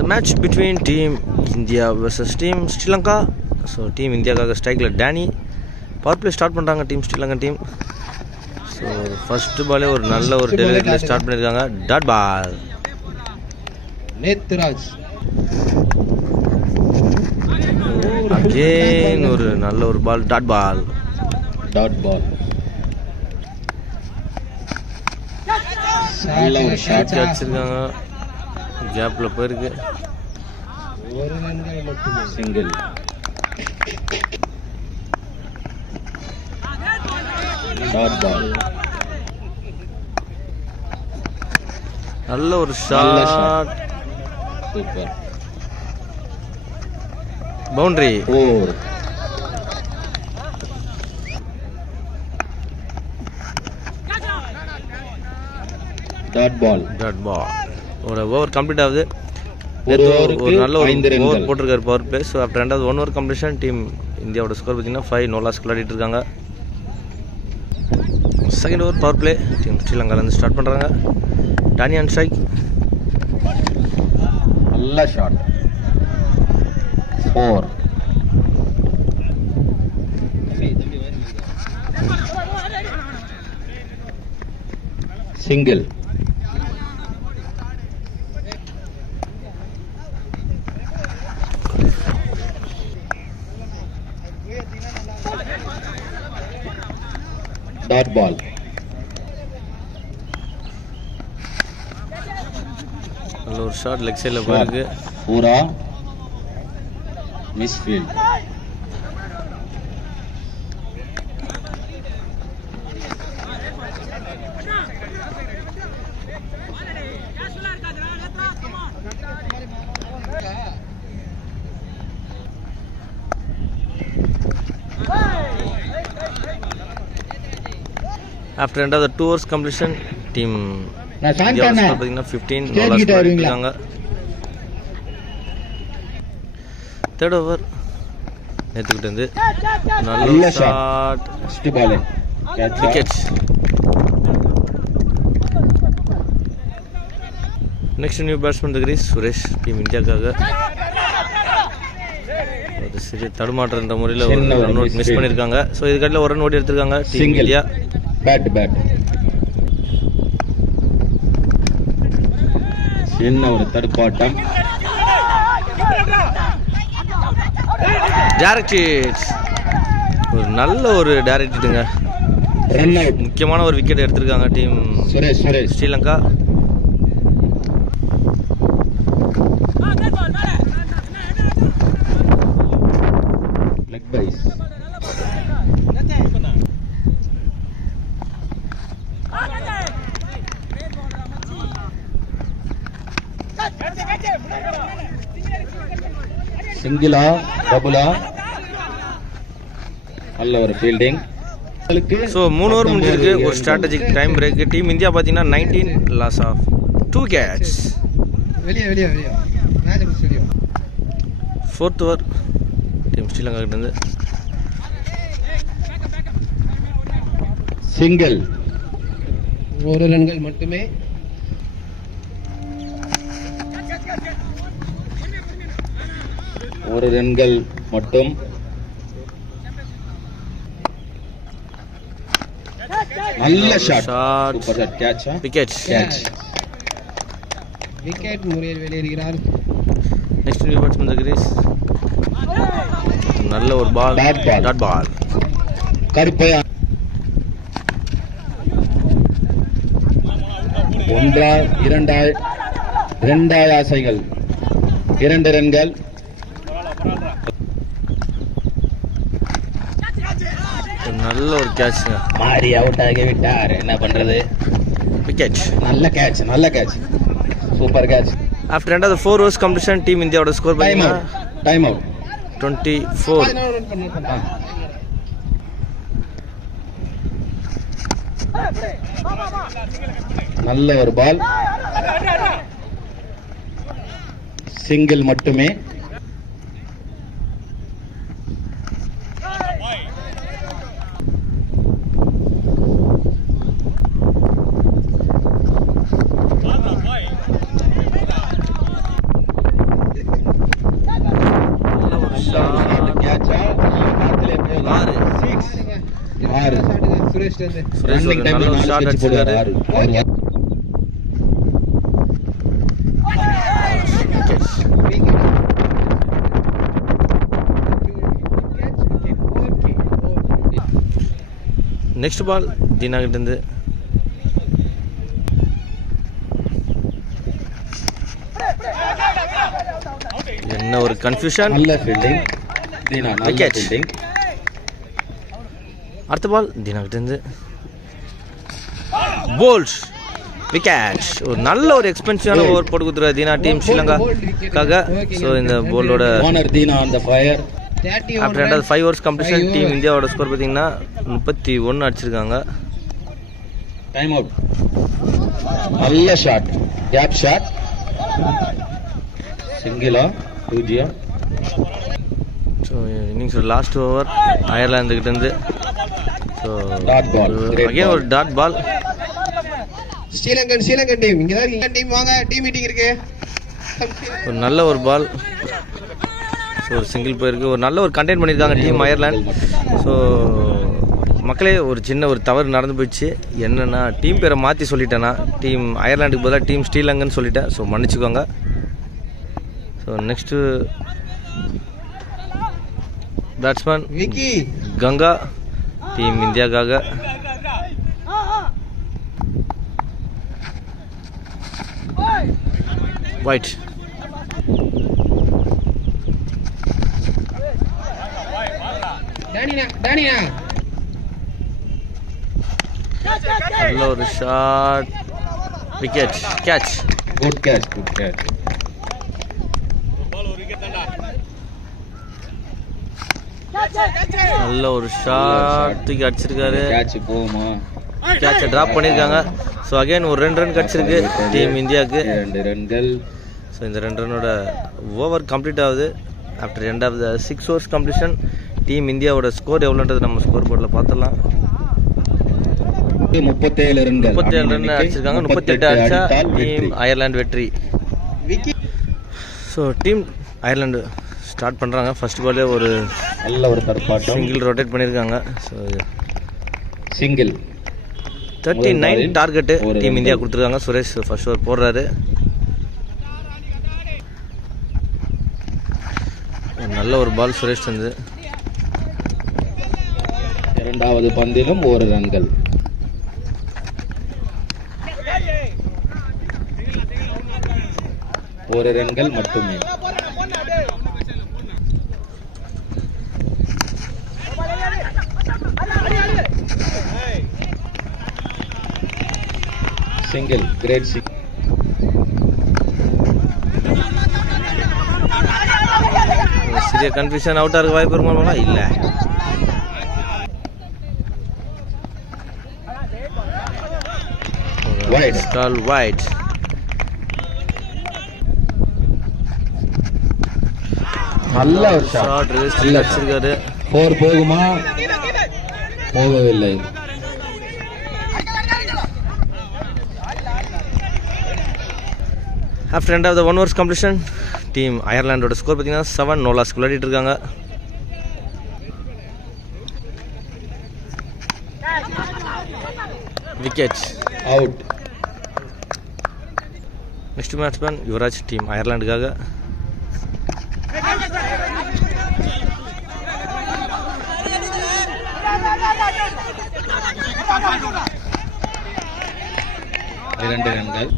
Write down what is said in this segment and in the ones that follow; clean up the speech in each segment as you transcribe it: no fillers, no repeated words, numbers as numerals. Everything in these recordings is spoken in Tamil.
The match between Team India versus Team Sri Lanka. So Team India காக ஸ்ட்ரைக்கில் டேனி பவர் பிளே ஸ்டார்ட் பண்ணுறாங்க team Sri Lankan team. So first பாலே ஒரு நல்ல ஒரு டெலிவரியில் ஸ்டார்ட் பண்ணியிருக்காங்க. டாட் பால் நேத்ராஜ் அகெயின் ஒரு நல்ல ஒரு பால். டாட் பால் நல்ல ஒரு ஷாட் அடிச்சிருக்காங்க. கேப்பில் போயிருக்கு. ஒரு ரன்கள் மட்டுமே. Single dot ball. நல்ல ஒரு shot. Super boundary. Four dot ball. ஒரு ஓவர் கம்ப்ளீட் ஆகுது. ஒரு நல்ல ஒரு ஓவர் போட்டிருக்காரு பவர் பிளே. ஸோ ஆஃப்டர் ரெண்டாவது 1 ஓவர் கம்ப்ளீஷன் டீம் இந்தியாவோட ஸ்கோர் பார்த்தீங்கன்னா 5 no loss விளையாடிட்டு இருக்காங்க. Second over power play team ஸ்ரீலங்காலேருந்து ஸ்டார்ட் பண்ணுறாங்க. Danny on strike. நல்ல ஷாட். 4 single dot ball. நல்ல ஒரு ஷாட் லெக் சைடில் போயிருக்கு. பூரா மிஸ் ஃபீல்ட். ஆஃப்டர் ரெண்டாவது 2 ஓவர்ஸ் கம்ப்ளீஷன் டீம் பார்த்தீங்கன்னா 15 no loss இருக்காங்க. தேர்ட் ஓவர் நேற்றுக்கிட்டு இருந்து நல்ல shot. Wicket. Next new batsman the crease Suresh team இந்தியாவுக்காக. ஒரு சிறிய தடுமாற்றன்ற முறையில் ஒரு ரன் அவுட் மிஸ் பண்ணியிருக்காங்க. ஸோ இதுக்காட்டில் ஒரு ரன் ஓடி எடுத்திருக்காங்க டீம் இந்தியா. பேட் சின்ன ஒரு தடுப்பாட்டம். Direct hits. ஒரு நல்ல ஒரு டைரக்ட் ஹிட்டுங்க. Run out. முக்கியமான ஒரு விக்கெட் எடுத்திருக்காங்க டீம் சுரேஷ் ஸ்ரீலங்கா. லெக் பைஸ். சிங்கிளா டபுளா? நல்ல ஒரு ஃபீல்டிங். ஸோ 3 ஓவர் முடிஞ்சிருக்கு. ஒரு strategic time break. Team India பார்த்தீங்கன்னா 19 loss of 2 catch. Fourth over team Sri Lanka கிட்டேருந்து சிங்கிள். ஒரு ரன்கள் மட்டுமே. ஒரு ரன்கள் மட்டும். நல்ல shot. Super shot. Catch. Wicket முறையில் வெளியேறுகிறார். Next new batsman the crease. நல்ல ஒரு பால். Dot ball. கருப்பையா. ஒன்றா இரண்டாய் ஆசைகள். 2 ரன்கள். நல்ல ஒரு கேட்ச். மாறி அவுட் ஆகி விட்டார். என்ன பண்றது? விக்கெட். நல்ல கேட்ச். Super catch. ஆஃப்டர் ரெண்டாவது 4 ஓவர்ஸ் கம்ப்ளீஷன் டீம் இந்தியாவோட ஸ்கோர் பார்த்தீங்கன்னா டைம் அவுட் 24. நல்ல ஒரு பால். சிங்கிள் மட்டுமே. சுரேஷ் ஒரு நல்ல ஒரு ஷாட் அடிச்சிருக்காரு. நெக்ஸ்ட் பால் தீனா கிட்ட இருந்து என்ன ஒரு கன்ஃபியூஷன். நல்ல ஃபீல்டிங் தீனா, நல்ல ஃபீல்டிங். அடுத்த பால் தீனா கிட்ட இருந்து போல்ட் விக்கெட். ஒரு நல்ல ஒரு எக்ஸ்பென்சிவான ஓவர் போட்டு கொடுத்துருக்காரு தீனா டீம் ஸ்ரீலங்காக்காக. ஸோ இந்த போலோட owner Dheena on the fire. After ரெண்டாவது 5 ஓவர்ஸ் கம்ப்ளீஷன் டீம் இந்தியாவோட ஸ்கோர் பார்த்தீங்கன்னா 31 அடிச்சிருக்காங்க. Time out. நல்ல ஷாட், கேப் ஷாட். சிங்கிளா 2-0. ஸோ இன்னிங்ஸோட லாஸ்ட் ஓவர் அயர்லாந்து கிட்ட இருந்து. ஸோ டாட் பால், அகைன் ஒரு டாட் பால். ஸ்ரீலங்கன் டீம் இங்க தான் டீம் வாங்க, டீம் மீட்டிங் இருக்கு. ஒரு நல்ல ஒரு பால். ஸோ ஒரு சிங்கிள் போயிருக்கு. ஒரு நல்ல ஒரு கண்டெயின் பண்ணியிருக்காங்க டீம் அயர்லாந்து. ஸோ மக்களே ஒரு சின்ன ஒரு தவறு நடந்து போயிடுச்சு. என்னென்னா டீம் பேரை மாற்றி சொல்லிட்டேன்னா டீம் அயர்லாண்டுக்கு பதிலாக டீம் ஸ்ரீலங்கன்னு சொல்லிட்டேன். ஸோ மன்னிச்சுக்கோங்க. ஸோ நெக்ஸ்ட்டு பேட்ஸ்மேன் விக்கி கங்கா டீம் இந்தியாவுக்காக. ஒயிட் டானினா நல்ல ஒரு shot, wicket, catch. Good catch, good catch. நல்ல ஒரு ஷாட் தூக்கி அடிச்சிருக்காரு. கேட்ச் போகுமா? கேட்சை டிராப் பண்ணியிருக்காங்க. ஸோ அகைன் ஒரு 2 ரன் கிடச்சிருக்கு டீம் இந்தியாவுக்கு. 2 ரன்கள். ஸோ இந்த 2 ரன்னோட ஓவர் கம்ப்ளீட் ஆகுது. After end of the 6 overs completion team இந்தியாவோட ஸ்கோர் எவ்வளோன்றது நம்ம ஸ்கோர் போர்டில் பார்த்துடலாம். 37 ரன்கள். 37 ரன் அடிச்சிருக்காங்க. 38 அடிச்சா டீம் அயர்லாந்து வெற்றி. ஸோ டீம் அயர்லாந்து ஸ்டார்ட் பண்ணுறாங்க. ஃபர்ஸ்ட் பாலே ஒரு நல்ல ஒரு தற்பாட்டம். சிங்கிள் ரொட்டேட் பண்ணியிருக்காங்க. So single 39 target team India கொடுத்துருக்காங்க. சுரேஷ் ஃபர்ஸ்ட் ஓவர் போடுறாரு. நல்ல ஒரு பால் சுரேஷ் வந்து. இரண்டாவது பந்திலும் 1 ரன்கள். ஒரு ரன்கள் மட்டுமே. Single, great single. சிறிய கன்ஃபியூஷன் அவுட்டாக இருக்க வாய்ப்பு இருக்குமா? இல்லை. வைட். நல்ல ஒரு ஷாட் அடிச்சிருக்காரு. 4 போகுமா? போகவில்லை. After end of the 1 overs completion team அயர்லாண்டோட ஸ்கோர் பார்த்தீங்கன்னா 7 நோ லாஸ்க்கு விளையாடிட்டு இருக்காங்க. Wicket, out. Next batsman Yuvraj team அயர்லாண்டுக்காக. இரண்டு ரன்கள்.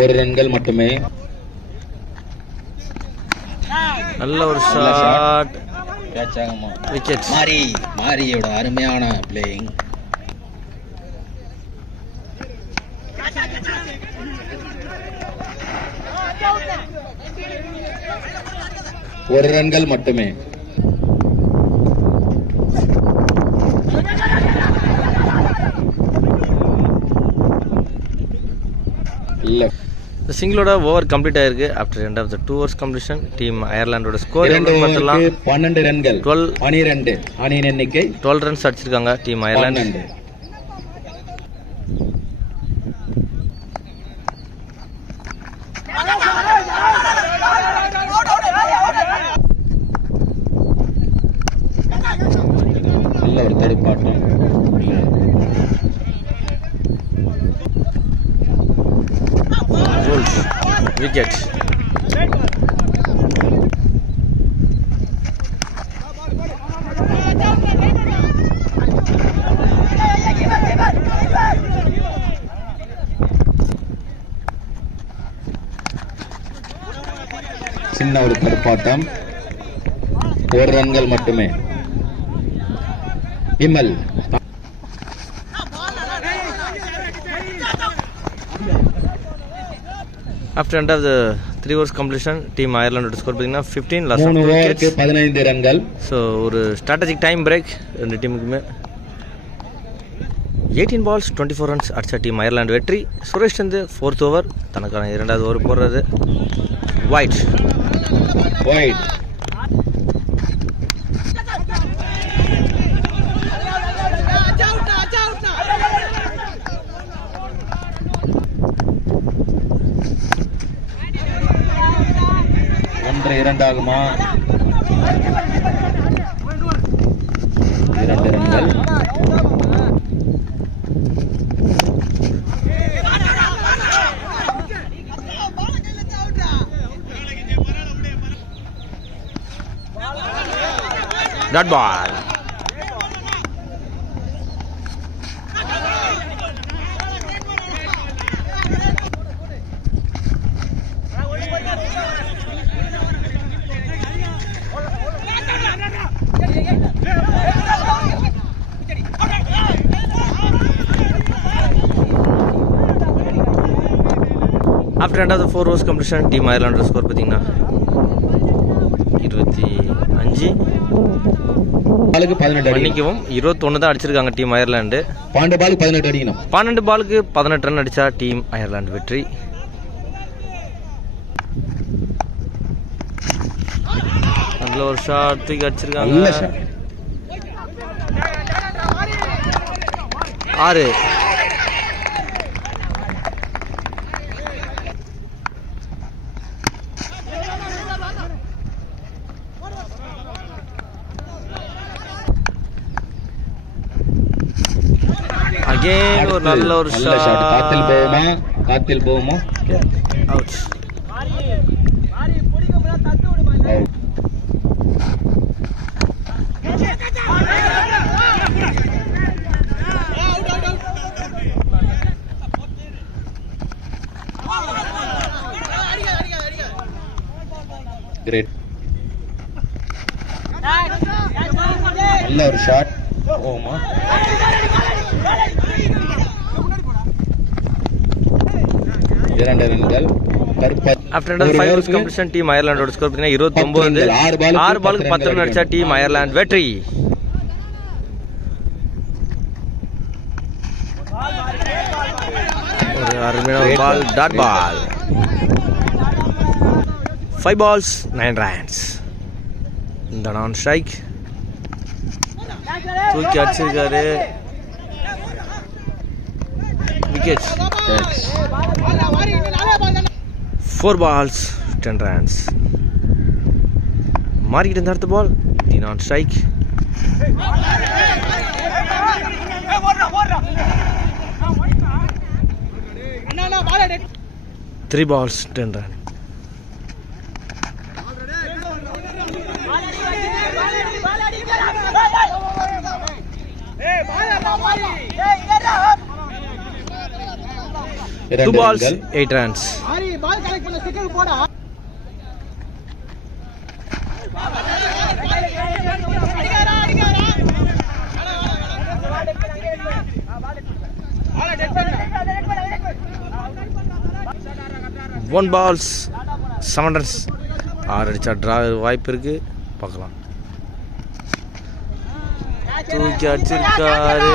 ஒரு ரன்கள் மட்டுமே. நல்ல ஒரு ஷாட், கேட்ச் ஆகுமா? விக்கெட். மாரியோட அருமையான பிளேயிங். ஒரு ரன்கள் மட்டுமே. சிங்கிளோட ஓவர் கம்ப்ளீட் ஆயிருக்கு. After end of the 2 overs completion team அயர்லாண்டோட ஸ்கோர் 12 ரன்கள். 12 அணியின் எண்ணிக்கை 12 ரன்ஸ் அடிச்சிருக்காங்க டீம் அயர்லாந்து. Rules. Wicket. சின்ன ஒரு தடுப்பாட்டம், 1 ரன்கள் மட்டுமே. Vimal After end of the 3 overs completion, team Ireland score பார்த்தீங்கன்னா 15 loss of 3 2 ஓவருக்கு wickets. 15 ரன்கள். ஸோ ஒரு ஸ்ட்ராட்டஜிக் டைம் பிரேக் ரெண்டு டீமுக்குமே. 18 balls 24 runs அடிச்ச டீம் அயர்லாந்து வெற்றி. சுரேஷ் வந்து 4th ஓவர் தனக்கான 2வது ஓவர் போடுறது. வைட் ஒன்று இரண்டாகுமா? 2 ரன்கள். Dot ball. After end of the 4 overs completion, team Ireland score பார்த்தீங்கன்னா 25. பாலுக்கு 18 அடி. மன்னிக்கவும் 21 தான் அடிச்சிருக்காங்க டீம் அயர்லாந்து. 12 பாலுக்கு 18 அடிக்கணும். 12 பாலுக்கு 18 ரன் அடிச்சா டீம் அயர்லாந்து வெற்றி. நல்ல ஒரு ஷாட் தூக்கி அடிச்சிருக்காங்க. நல்ல ஷாட். 6. அகைன் ஒரு நல்ல ஒரு ஷாட். காத்தில் போகுமா? அவுட். கிரேட். நல்ல ஒரு ஷாட். போகுமா? இரண்டு ரன்கள். After the 5 overs completion, team Ireland score பார்த்தீங்கன்னா 29. 6 பாலுக்கு 10 ரன் அடிச்சா டீம் அயர்லாந்து வெற்றி. ஒரு அருமையான பால், டாட் பால். 5 balls 9 runs. இந்த நான் ஸ்ட்ரைக் தூக்கி அடிச்சிருக்காரு. விக்கெட். 4 balls 10 runs. மாறிக்கிட்டு இருந்த அடுத்த பால் தி நான் strike. 3 balls 10 runs. Two balls 8 runs. One balls 7 runs. 6 அடிச்சா டிரா வாய்ப்பு இருக்கு, பார்க்கலாம். தூக்கி அடிச்சிருக்காரு.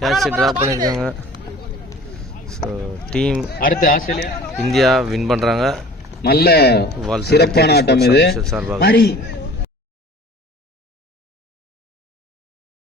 கேட்ச் ட்ராப் பண்ணியிருக்காங்க. ஸோ டீம் அடுத்து ஆஸ்திரேலியா இந்தியா வின் பண்ணுறாங்க. நல்ல சிறப்பான ஆட்டம் இது. சார்பாக